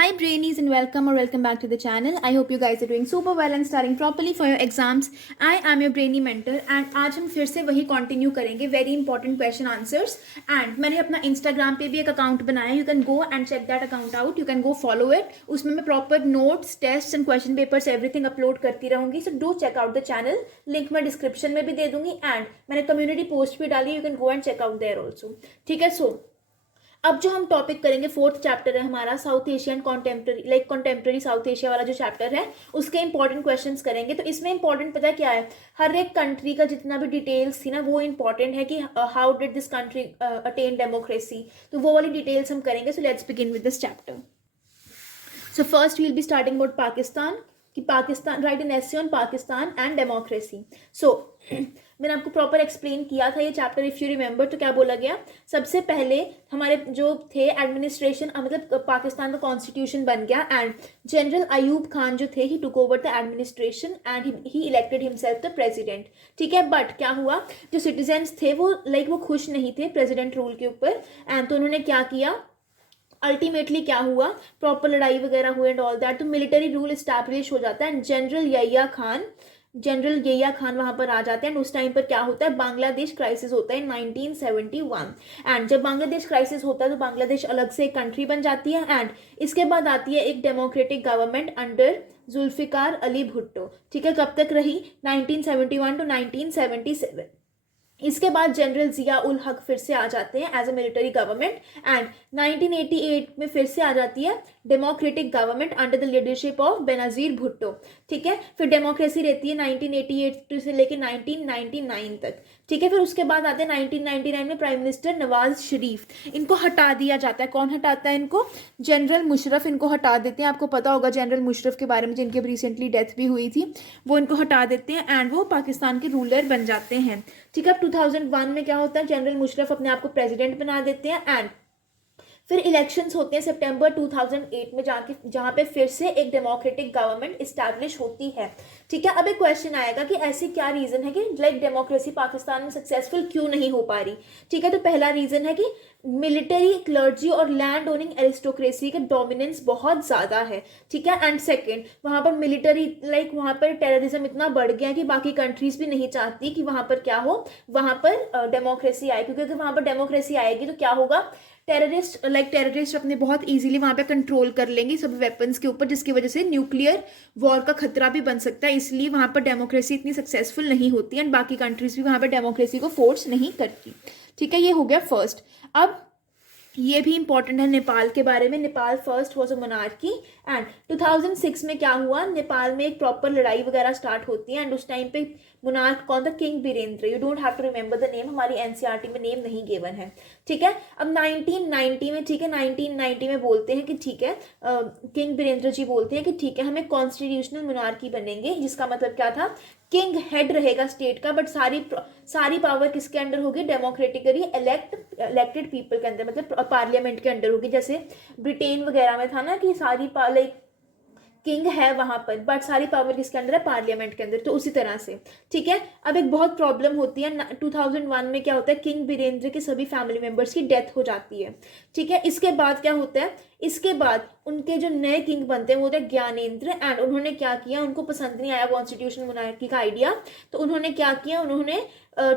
Hi Brainies and welcome or welcome back to the channel. I hope you guys are doing super well and studying properly for your exams. I am your Brainy mentor and आज हम फिर से वही continue करेंगे very important question answers and मैंने अपना Instagram पे भी एक account बनाया. You can go and check that account out. You can go follow it. उसमें मैं proper notes, tests and question papers everything upload करती रहूँगी. So do check out the channel. Link मैं description में भी दे दूँगी and मैंने community post भी डाली. You can go and check out there also. ठीक है. So अब जो हम टॉपिक करेंगे फोर्थ चैप्टर है हमारा south Asian contemporary contemporary south Asia वाला जो चैप्टर है उसके इंपॉर्टेंट क्वेश्चंस करेंगे. तो इसमें इंपॉर्टेंट पता है क्या है, हर एक कंट्री का जितना भी डिटेल्स थी ना वो इंपॉर्टेंट है कि how did this country attain democracy, तो वो वाली डिटेल्स हम करेंगे. So let's begin with this chapter. So first we'll be starting about Pakistan कि Pakistan write an essay on Pakistan and democracy. So मैंने आपको प्रॉपर एक्सप्लेन किया था ये चैप्टर इफ़ यू रिमेंबर. तो क्या बोला गया, सबसे पहले हमारे जो थे एडमिनिस्ट्रेशन मतलब पाकिस्तान का कॉन्स्टिट्यूशन बन गया एंड जनरल अयूब खान जो थे he took over the administration and he elected himself the president. ठीक है, बट क्या हुआ, जो सिटीजन्स थे वो वो खुश नहीं थे प्रेसिडेंट रूल के ऊपर एंड तो उन्होंने क्या किया, अल्टीमेटली क्या हुआ, प्रॉपर लड़ाई वगैरह हुई एंड ऑल दैट, तो मिलिट्री रूल इस्टेब्लिश हो जाता है एंड जनरल यहिया खान वहां पर आ जाते हैं. एंड उस टाइम पर क्या होता है, बांग्लादेश क्राइसिस होता है 1971 एंड जब बांग्लादेश क्राइसिस होता है तो बांग्लादेश अलग से एक कंट्री बन जाती है एंड इसके बाद आती है एक democratic government under Zulfikar Ali Bhutto. ठीक है, कब तक रही, 1971 टू 1977. इसके बाद जनरल जिया उल हक फिर से आ जाते हैं as a military government and 1988 में फिर से आ जाती है democratic government under the leadership of Benazir Bhutto. ठीक है, फिर डेमोक्रेसी रहती है 1988 से लेकर 1999 तक. ठीक है, फिर उसके बाद आते हैं 1999 में प्राइम मिनिस्टर नवाज शरीफ, इनको हटा दिया जाता है. कौन हटाता है इनको, जनरल मुशर्रफ इनको हटा देते हैं. आपको पता होगा जनरल मुशर्रफ के बारे में, जिनकी अब रिसेंटली डेथ भी हुई थी, वो इनको हटा देते हैं एंड वो पाकिस्तान के रूलर बन जाते हैं. ठीक है, 2001 में क्या होता है, जनरल मुशर्रफ अपने आप को प्रेसिडेंट बना देते हैं एंड फिर इलेक्शंस होते हैं सितंबर 2008 में जहाँ पे फिर से एक डेमोक्रेटिक गवर्नमेंट इस्टेब्लिश होती है. ठीक है, अब एक क्वेश्चन आएगा कि ऐसी क्या रीज़न है कि डेमोक्रेसी पाकिस्तान में सक्सेसफुल क्यों नहीं हो पा रही. ठीक है, तो पहला रीज़न है कि मिलिट्री, क्लर्जी और लैंड ओनिंग एरिस्टोक्रेसी का डोमिनेंस बहुत ज़्यादा है. ठीक है, एंड सेकेंड वहाँ पर मिलिट्री वहाँ पर टेररिज्म इतना बढ़ गया कि बाकी कंट्रीज भी नहीं चाहती कि वहाँ पर क्या हो, वहाँ पर डेमोक्रेसी आए, क्योंकि अगर वहाँ पर डेमोक्रेसी आएगी तो क्या होगा, टेररिस्ट अपने बहुत इजीली वहाँ पे कंट्रोल कर लेंगे सब वेपन्स के ऊपर, जिसकी वजह से न्यूक्लियर वॉर का खतरा भी बन सकता है. इसलिए वहाँ पर डेमोक्रेसी इतनी सक्सेसफुल नहीं होती एंड बाकी कंट्रीज भी वहाँ पर डेमोक्रेसी को फोर्स नहीं करती. ठीक है, ये हो गया फर्स्ट. अब ये भी इंपॉर्टेंट है नेपाल के बारे में. Nepal first was a monarchy and 2006 में क्या हुआ, नेपाल में एक प्रॉपर लड़ाई वगैरह स्टार्ट होती है एंड उस टाइम पे मोनार्क कौन था, king Birendra. You don't have to remember the name, हमारी एनसीईआरटी में नेम नहीं गिवन है. ठीक है, अब 1990 में, ठीक है 1990 में बोलते हैं कि ठीक है, किंग बीरेंद्र जी बोलते हैं कि ठीक है हम एक कॉन्स्टिट्यूशनल मोनार्की बनेंगे, जिसका मतलब क्या था, किंग हेड रहेगा स्टेट का बट सारी पावर किसके अंडर होगी, डेमोक्रेटिकली इलेक्टेड पीपल के अंदर, मतलब पार्लियामेंट के अंडर होगी. जैसे ब्रिटेन वगैरह में था ना कि सारी किंग है वहां पर बट सारी पावर किसके अंदर है, पार्लियामेंट के अंदर. तो उसी तरह से ठीक है. अब एक बहुत प्रॉब्लम होती है 2001 में, क्या होता है, किंग बीरेंद्र के सभी फैमिली मेंबर्स की डेथ हो जाती है. ठीक है, इसके बाद क्या होता है, इसके बाद उनके जो नए किंग बनते हैं वो होते हैं ज्ञानेंद्र एंड उन्होंने क्या किया, उनको पसंद नहीं आया कॉन्स्टिट्यूशन मोनार्की का आइडिया, तो उन्होंने क्या किया, उन्होंने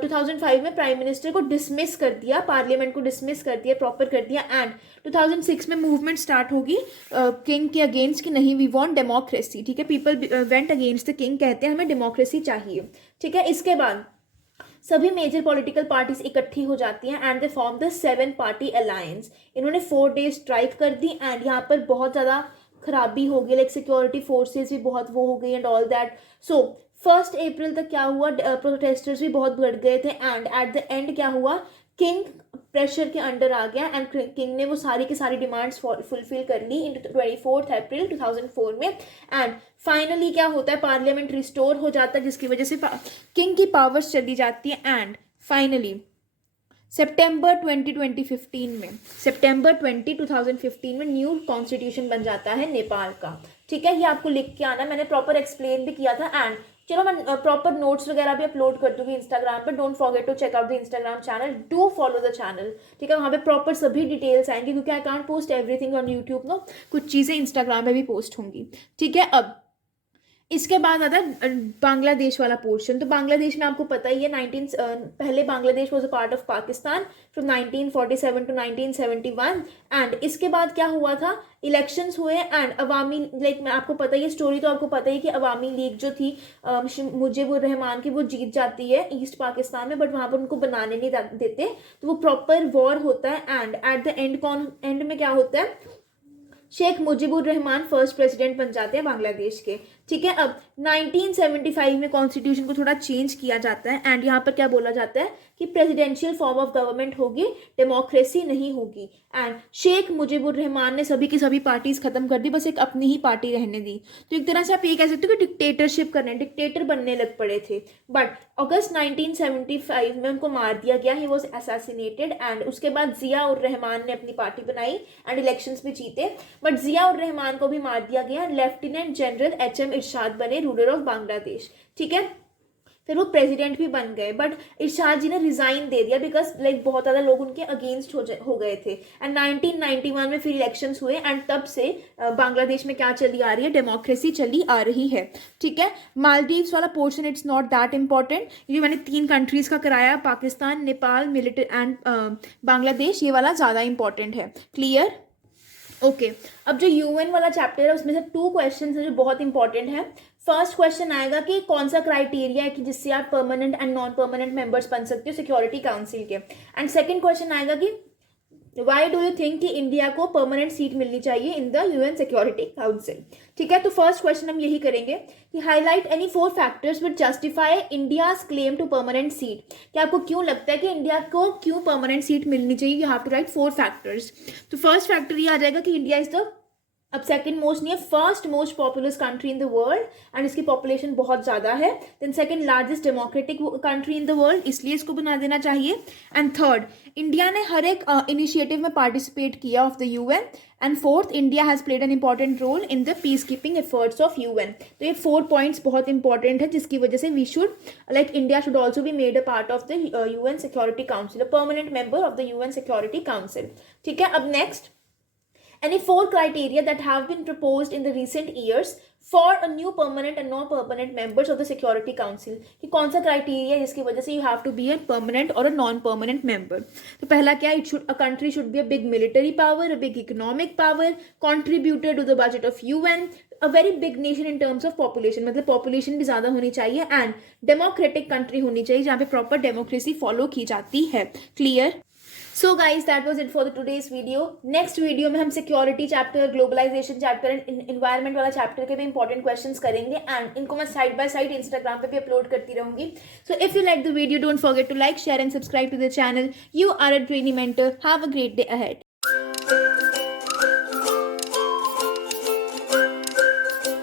2005 में प्राइम मिनिस्टर को डिसमिस कर दिया, पार्लियामेंट को डिसमिस कर दिया, प्रॉपर कर दिया एंड 2006 में मूवमेंट स्टार्ट होगी किंग के अगेंस्ट कि नहीं वी वांट डेमोक्रेसी. ठीक है, people went against the king, कहते हैं हमें डेमोक्रेसी चाहिए. ठीक है, इसके बाद सभी मेजर पॉलिटिकल पार्टीज इकट्ठी हो जाती हैं and they form the 7 party alliance. इन्होंने 4 डेज स्ट्राइक कर दी एंड यहाँ पर बहुत ज़्यादा खराबी हो गई, सिक्योरिटी फोर्सेज भी बहुत वो हो गई एंड ऑल दैट. सो 1 अप्रैल तक क्या हुआ, प्रोटेस्टर्स भी बहुत बढ़ गए थे एंड एट द एंड क्या हुआ, किंग प्रेशर के अंडर आ गया एंड किंग ने वो सारी की सारी डिमांड्स फुलफिल कर ली इन 24 अप्रैल 2004 में एंड फाइनली क्या होता है, पार्लियामेंट रिस्टोर हो जाता है, जिसकी वजह से किंग की पावर्स चली जाती है एंड फाइनली सितंबर 2015 में न्यू कॉन्स्टिट्यूशन बन जाता है नेपाल का. ठीक है, ये आपको लिख के आना, मैंने प्रॉपर एक्सप्लेन भी किया था एंड चलो मैं प्रॉपर नोट्स वगैरह भी अपलोड कर दूंगी इंस्टाग्राम पे. Don't forget to check out the Instagram channel. Do follow the channel. ठीक है, वहाँ पे प्रॉपर सभी डिटेल्स आएंगे क्योंकि I can't post everything on YouTube no. कुछ चीज़ें इंस्टाग्राम पे भी पोस्ट होंगी. ठीक है, अब इसके बाद आता है बांग्लादेश वाला पोर्शन. तो बांग्लादेश में आपको पता ही है पहले Bangladesh was a part of Pakistan from 1947 to 1971. And इसके बाद क्या हुआ था, इलेक्शंस हुए एंड अवामी मैं आपको पता ही है स्टोरी, तो आपको पता ही कि अवामी लीग जो थी मुजीबुर रहमान की, वो जीत जाती है ईस्ट पाकिस्तान में, बट वहाँ पर उनको बनाने नहीं देते. तो वो प्रॉपर वॉर होता है एंड एट द एंड में क्या होता है, शेख मुजीबुर रहमान फर्स्ट प्रेसिडेंट बन जाते हैं बांग्लादेश के. ठीक है, अब 1975 में कॉन्स्टिट्यूशन को थोड़ा चेंज किया जाता है एंड यहाँ पर क्या बोला जाता है कि प्रेसिडेंशियल फॉर्म ऑफ गवर्नमेंट होगी, डेमोक्रेसी नहीं होगी. एंड शेख मुजीबुर रहमान ने सभी की सभी पार्टीज खत्म कर दी, बस एक अपनी ही पार्टी रहने दी. तो एक तरह से आप ये कह सकते हो कि डिक्टेटरशिप करने, डिक्टेटर बनने लग पड़े थे. बट अगस्त 1975 में उनको मार दिया गया. ही वॉज असैसिनेटेड एंड उसके बाद जिया उर रहमान ने अपनी पार्टी बनाई एंड इलेक्शंस भी जीते. बट जिया उर रहमान को भी मार दिया गया. Lieutenant general HM. इरशाद बने रूलर ऑफ बांग्लादेश. ठीक है, फिर वो प्रेसिडेंट भी बन गए. बट इरशाद जी ने रिजाइन दे दिया बिकॉज बहुत ज़्यादा लोग उनके अगेंस्ट हो गए थे. एंड 1991 में फिर इलेक्शंस हुए एंड तब से बांग्लादेश में क्या चली आ रही है, डेमोक्रेसी चली आ रही है. ठीक है, मालदीव्स वाला portion it's not that important. ये मैंने 3 कंट्रीज का कराया, पाकिस्तान, नेपाल, मिलिट्री एंड बांग्लादेश. ये वाला ज़्यादा इंपॉर्टेंट है. क्लियर? ओके, अब जो यूएन वाला चैप्टर है उसमें से 2 क्वेश्चन है जो बहुत इंपॉर्टेंट है. फर्स्ट क्वेश्चन आएगा कि कौन सा क्राइटेरिया है कि जिससे आप permanent and non permanent members बन सकते हो सिक्योरिटी काउंसिल के. एंड सेकंड क्वेश्चन आएगा कि वाई डू यू थिंक कि इंडिया को परमानेंट सीट मिलनी चाहिए in the UN security council. ठीक है, तो फर्स्ट क्वेश्चन हम यही करेंगे कि highlight any 4 factors which justify India's claim to permanent seat. कि आपको क्यों लगता है कि इंडिया को क्यों परमानेंट सीट मिलनी चाहिए. You have to write 4 factors. तो फर्स्ट फैक्टर ये आ जाएगा कि इंडिया इज द, अब सेकंड मोस्ट नहीं है, first most populous country in the world and इसकी पॉपुलेशन बहुत ज़्यादा है. Then second largest democratic country in the world, इसलिए इसको बना देना चाहिए. एंड थर्ड, इंडिया ने हर एक इनिशिएटिव में पार्टिसिपेट किया of the UN. And fourth, India has played an important role in the peace keeping efforts of UN. तो ये 4 पॉइंट्स बहुत इंपॉर्टेंट है जिसकी वजह से we should India should also be made a part of the UN security council, a permanent member of the UN security council. ठीक है, अब next, any 4 criteria that have been proposed in the recent years for a new permanent and non-permanent members of the Security Council. कि कौन सा criteria है जिसकी वजह से you have to be a permanent or a non-permanent member. तो पहला क्या, a country should be a big military power, a big economic power, contributor to the budget of UN, a very big nation in terms of population, मतलब population भी ज़्यादा होनी चाहिए, and democratic country होनी चाहिए जहाँ पे proper democracy follow की जाती है. Clear? So guys, that was it for the today's video. Next video में हम security chapter, globalisation chapter and environment वाला चैप्टर के भी इंपॉर्टेंट क्वेश्चंस करेंगे एंड इनको मैं साइड बाय साइड इंस्टाग्राम पे भी अपलोड करती रहूंगी. So if you like the video, don't forget to like, share and subscribe to the channel. You are a trainee mentor. Have a great day ahead.